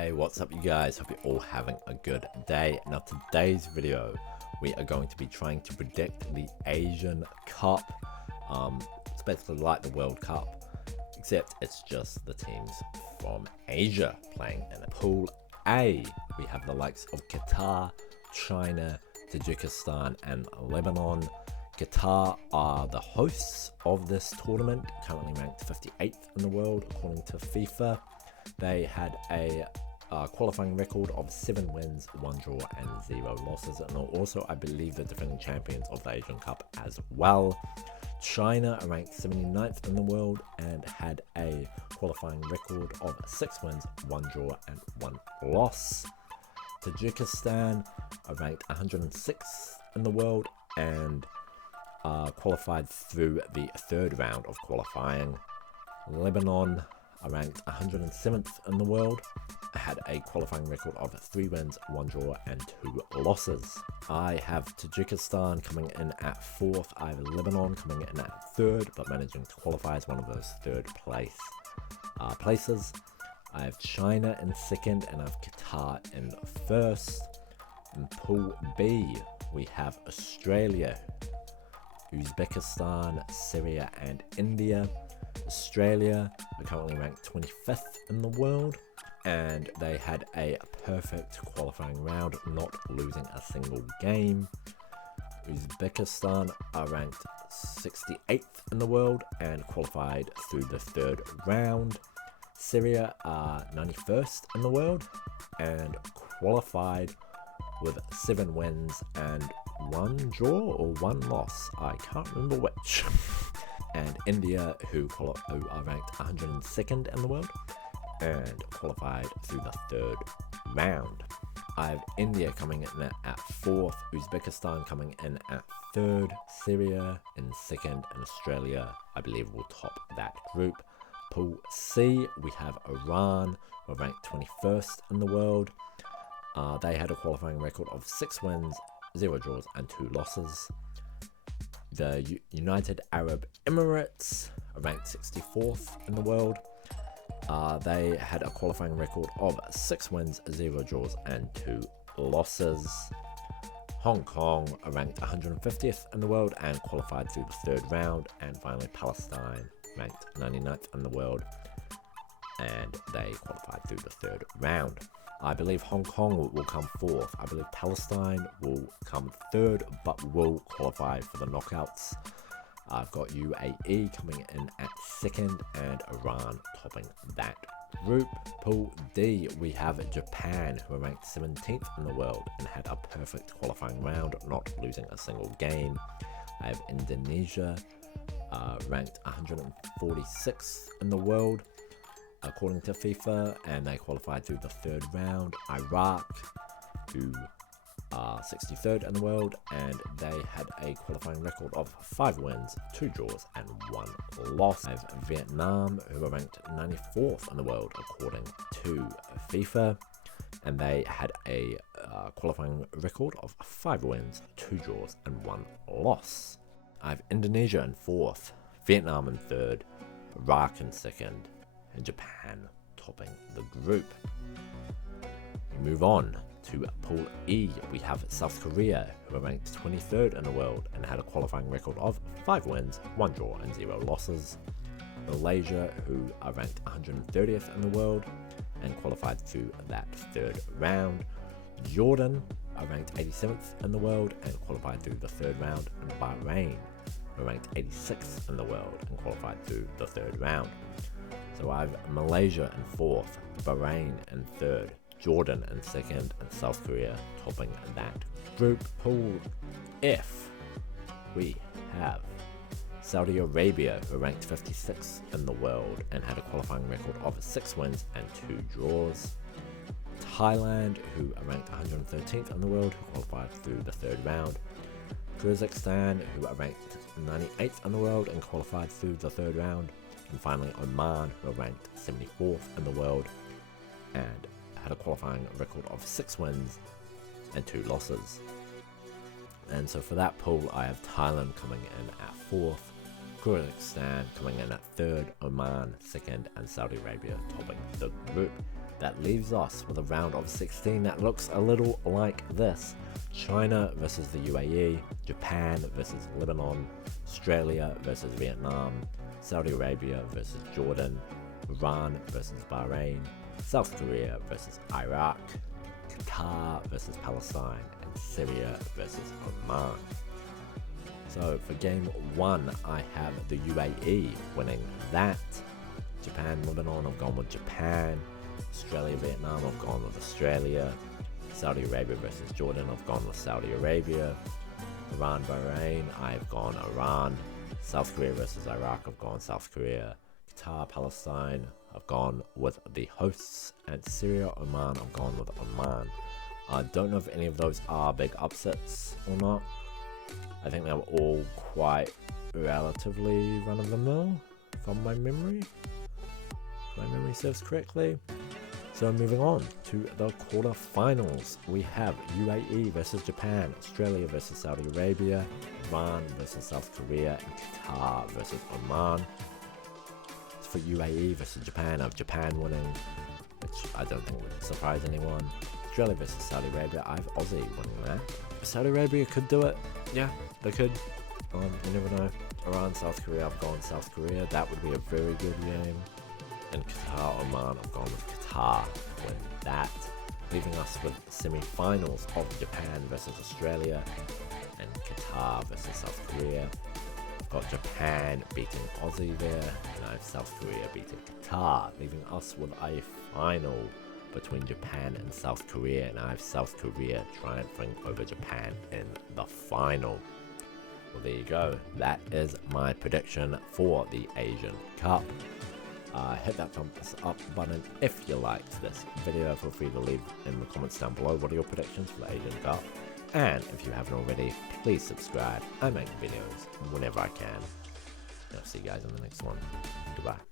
Hey, what's up you guys? Hope you're all having a good day. Now today's video, we are going to be trying to predict the Asian Cup. It's basically like the World Cup, except it's just the teams from Asia playing in a Pool A. We have the likes of Qatar, China, Tajikistan and Lebanon. Qatar are the hosts of this tournament, currently ranked 58th in the world according to FIFA. They had a qualifying record of 7 wins, 1 draw and 0 losses, and are also, I believe, the defending champions of the Asian Cup as well. China are ranked 79th in the world and had a qualifying record of 6 wins, 1 draw and 1 loss. Tajikistan are ranked 106th in the world and qualified through the third round of qualifying. Lebanon are ranked 107th in the world, had a qualifying record of 3 wins, 1 draw and 2 losses. I have Tajikistan coming in at 4th, I have Lebanon coming in at 3rd, but managing to qualify as one of those 3rd places. I have China in 2nd and I have Qatar in 1st. In Pool B, we have Australia, Uzbekistan, Syria and India. Australia are currently ranked 25th in the world and they had a perfect qualifying round, not losing a single game. Uzbekistan are ranked 68th in the world and qualified through the third round. Syria are 91st in the world and qualified with 7 wins and 1 draw or 1 loss, I can't remember which. And India, who are ranked 102nd in the world and qualified through the third round. I have India coming in at 4th, Uzbekistan coming in at 3rd, Syria in 2nd, and Australia, I believe, will top that group. Pool C, we have Iran, who are ranked 21st in the world. They had a qualifying record of 6 wins, 0 draws, and 2 losses. The United Arab Emirates are ranked 64th in the world. They had a qualifying record of 6 wins, 0 draws, and 2 losses. Hong Kong are ranked 150th in the world and qualified through the third round. And finally, Palestine ranked 99th in the world and they qualified through the third round. I believe Hong Kong will come 4th. I believe Palestine will come 3rd, but will qualify for the knockouts. I've got UAE coming in at 2nd and Iran topping that group. Pool D, we have Japan, who are ranked 17th in the world and had a perfect qualifying round, not losing a single game. I have Indonesia, ranked 146th in the world according to FIFA, and they qualified through the third round. Iraq, who are 63rd in the world, and they had a qualifying record of 5 wins, 2 draws and 1 loss. I have Vietnam, who are ranked 94th in the world according to FIFA, and they had a qualifying record of 5 wins, 2 draws and 1 loss. I have Indonesia in 4th, Vietnam in 3rd, Iraq in 2nd, and Japan topping the group. We move on to Pool E. We have South Korea, who are ranked 23rd in the world and had a qualifying record of 5 wins, 1 draw and 0 losses. Malaysia, who are ranked 130th in the world and qualified through that third round. Jordan are ranked 87th in the world and qualified through the third round. And Bahrain are ranked 86th in the world and qualified through the third round. So I have Malaysia in 4th, Bahrain in 3rd, Jordan in 2nd, and South Korea topping that group. Pool F, we have Saudi Arabia, who are ranked 56th in the world and had a qualifying record of 6 wins and 2 draws. Thailand, who are ranked 113th in the world, who qualified through the third round. Kazakhstan, who are ranked 98th in the world and qualified through the third round. And finally, Oman, who are ranked 74th in the world and had a qualifying record of 6 wins and 2 losses. And so for that pool, I have Thailand coming in at 4th, Kyrgyzstan coming in at 3rd, Oman 2nd, and Saudi Arabia topping the group. that leaves us with a round of 16 that looks a little like this. China versus the UAE, Japan versus Lebanon, Australia versus Vietnam, Saudi Arabia versus Jordan, Iran versus Bahrain, South Korea versus Iraq, Qatar versus Palestine, and Syria versus Oman. So for game 1, I have the UAE winning that. Japan, Lebanon, I've gone with Japan. Australia, Vietnam, I've gone with Australia. Saudi Arabia versus Jordan, I've gone with Saudi Arabia. Iran, Bahrain, I've gone Iran. South Korea versus Iraq, I've gone South Korea. Qatar, Palestine, I've gone with the hosts. And Syria, Oman, I've gone with Oman. I don't know if any of those are big upsets or not. I think they were all quite relatively run-of-the-mill from my memory. If my memory serves correctly. So moving on to the quarterfinals, we have UAE versus Japan, Australia versus Saudi Arabia, Iran versus South Korea, and Qatar versus Oman. For UAE versus Japan, I have Japan winning, which I don't think would surprise anyone. Australia versus Saudi Arabia, I have Aussie winning that. Saudi Arabia could do it, yeah, they could. You never know. Iran, South Korea, I've gone South Korea, that would be a very good game. And Qatar, Oman, I've gone with Qatar win that, leaving us with semi-finals of Japan versus Australia and Qatar versus South Korea. I've got Japan beating Aussie there, and I have South Korea beating Qatar, leaving us with a final between Japan and South Korea, and I have South Korea triumphing over Japan in the final. Well, there you go. That is my prediction for the Asian Cup. Hit that thumbs up button if you liked this video. Feel free to leave in the comments down below what are your predictions for the Asian Cup. And if you haven't already, please subscribe. I make videos whenever I can. I'll see you guys in the next one. Goodbye.